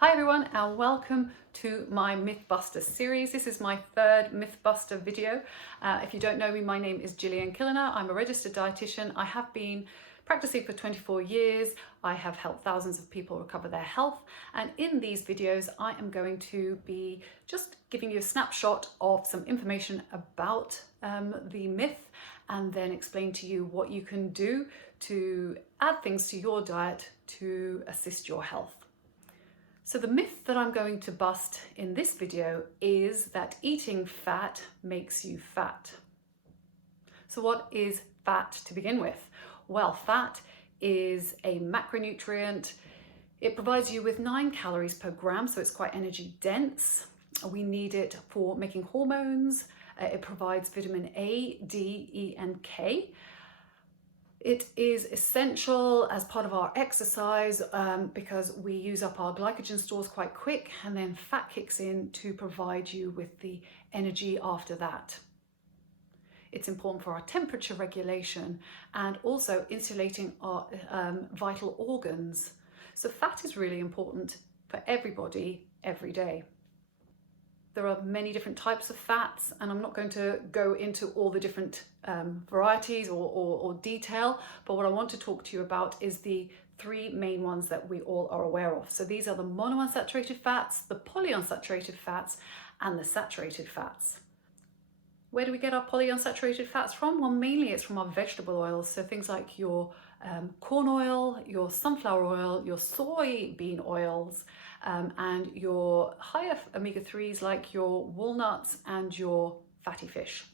Hi everyone and welcome to my Mythbuster series. This is my third Mythbuster video. If you don't know me, my name is Gillian Killiner. I'm a registered dietitian. I have been practicing for 24 years. I have helped thousands of people recover their health, and in these videos I am going to be just giving you a snapshot of some information about the myth and then explain to you what you can do to add things to your diet to assist your health. So the myth that I'm going to bust in this video is that eating fat makes you fat. So what is fat to begin with? Well, fat is a macronutrient. It provides you with 9 calories per gram, so it's quite energy dense. We need it for making hormones. It provides vitamin A, D, E, and K. It is essential as part of our exercise because we use up our glycogen stores quite quick, and then fat kicks in to provide you with the energy after that. It's important for our temperature regulation and also insulating our vital organs. So fat is really important for everybody every day. There are many different types of fats, and I'm not going to go into all the different varieties or detail, but what I want to talk to you about is the 3 main ones that we all are aware of. So these are the monounsaturated fats, the polyunsaturated fats, and the saturated fats. Where do we get our polyunsaturated fats from? Well, mainly it's from our vegetable oils, so things like your corn oil, your sunflower oil, your soybean oils, and your higher omega-3s like your walnuts and your fatty fish.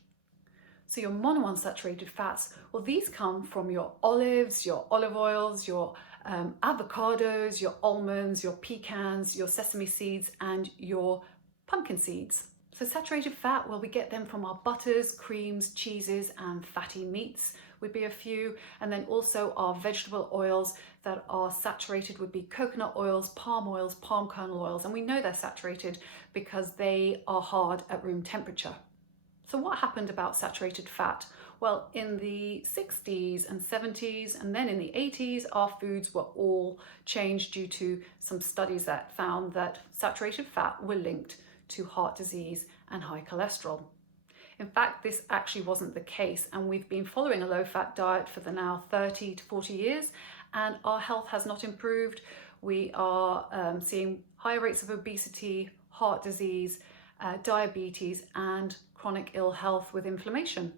So your monounsaturated fats, well, these come from your olives, your olive oils, your avocados, your almonds, your pecans, your sesame seeds, and your pumpkin seeds. So saturated fat, well, we get them from our butters, creams, cheeses, and fatty meats would be a few. And then also our vegetable oils that are saturated would be coconut oils, palm kernel oils. And we know they're saturated because they are hard at room temperature. So what happened about saturated fat? Well, in the 60s and 70s, and then in the 80s, our foods were all changed due to some studies that found that saturated fat were linked to heart disease and high cholesterol. In fact, this actually wasn't the case, and we've been following a low-fat diet for the now 30 to 40 years, and our health has not improved. We are seeing higher rates of obesity, heart disease, diabetes, and chronic ill health with inflammation.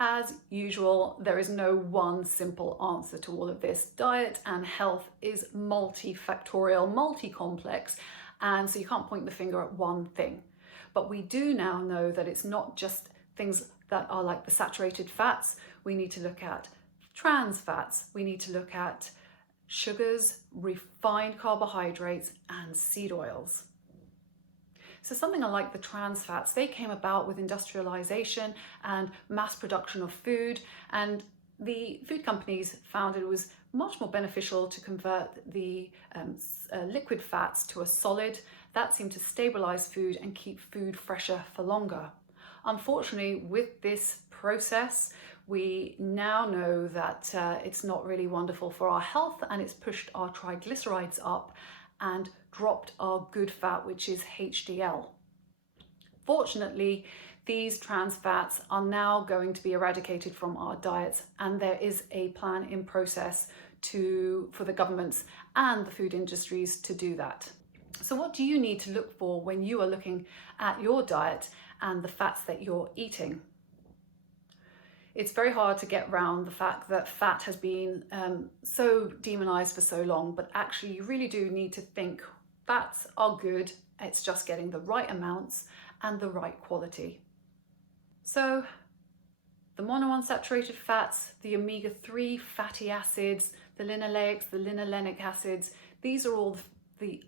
As usual, there is no one simple answer to all of this. Diet and health is multifactorial, multi-complex, and so you can't point the finger at one thing. But we do now know that it's not just things that are like the saturated fats. We need to look at trans fats. We need to look at sugars, refined carbohydrates, and seed oils. So something like the trans fats, they came about with industrialization and mass production of food, and the food companies found it was much more beneficial to convert the liquid fats to a solid. That seemed to stabilize food and keep food fresher for longer. Unfortunately, with this process, we now know that it's not really wonderful for our health, and it's pushed our triglycerides up and dropped our good fat, which is HDL. Fortunately, these trans fats are now going to be eradicated from our diets, and there is a plan in process for the governments and the food industries to do that. So what do you need to look for when you are looking at your diet and the fats that you're eating? It's very hard to get around the fact that fat has been so demonized for so long, but actually you really do need to think fats are good. It's just getting the right amounts and the right quality. So the monounsaturated fats, the omega-3 fatty acids, the linoleics, the linolenic acids, these are all the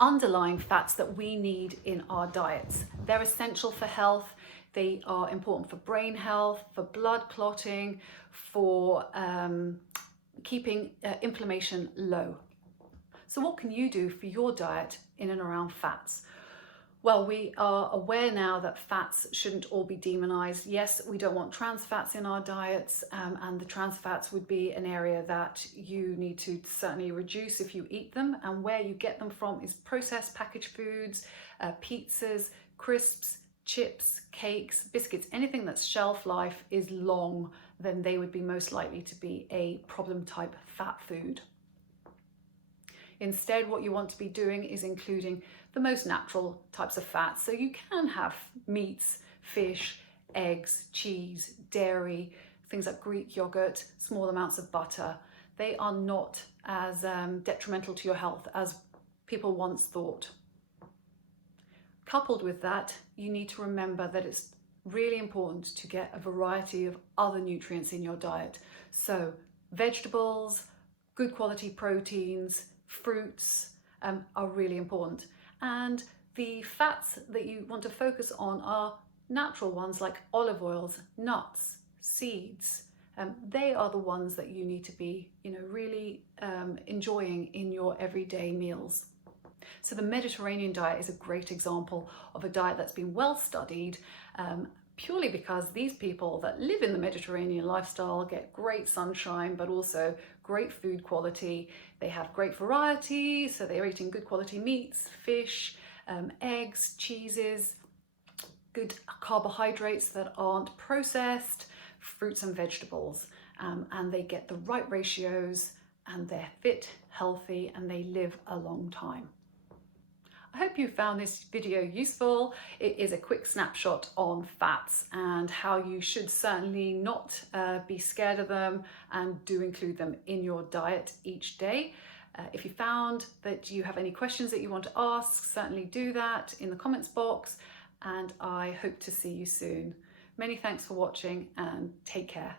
underlying fats that we need in our diets. They're essential for health. They are important for brain health, for blood clotting, for keeping inflammation low. So what can you do for your diet in and around fats? Well, we are aware now that fats shouldn't all be demonized. Yes, we don't want trans fats in our diets, and the trans fats would be an area that you need to certainly reduce if you eat them. And where you get them from is processed packaged foods, pizzas, crisps, chips, cakes, biscuits, anything that's shelf life is long, then they would be most likely to be a problem type fat food. Instead, what you want to be doing is including the most natural types of fats. So you can have meats, fish, eggs, cheese, dairy, things like Greek yogurt, small amounts of butter. They are not as detrimental to your health as people once thought. Coupled with that, you need to remember that it's really important to get a variety of other nutrients in your diet. So vegetables, good quality proteins, fruits are really important. And the fats that you want to focus on are natural ones like olive oils, nuts, seeds. They are the ones that you need to be, really enjoying in your everyday meals. So the Mediterranean diet is a great example of a diet that's been well studied, purely because these people that live in the Mediterranean lifestyle get great sunshine, but also great food quality. They have great variety, so they're eating good quality meats, fish, eggs, cheeses, good carbohydrates that aren't processed, fruits and vegetables, and they get the right ratios, and they're fit, healthy, and they live a long time. I hope you found this video useful. It is a quick snapshot on fats and how you should certainly not be scared of them, and do include them in your diet each day. If you found that you have any questions that you want to ask, certainly do that in the comments box, and I hope to see you soon. Many thanks for watching, and take care.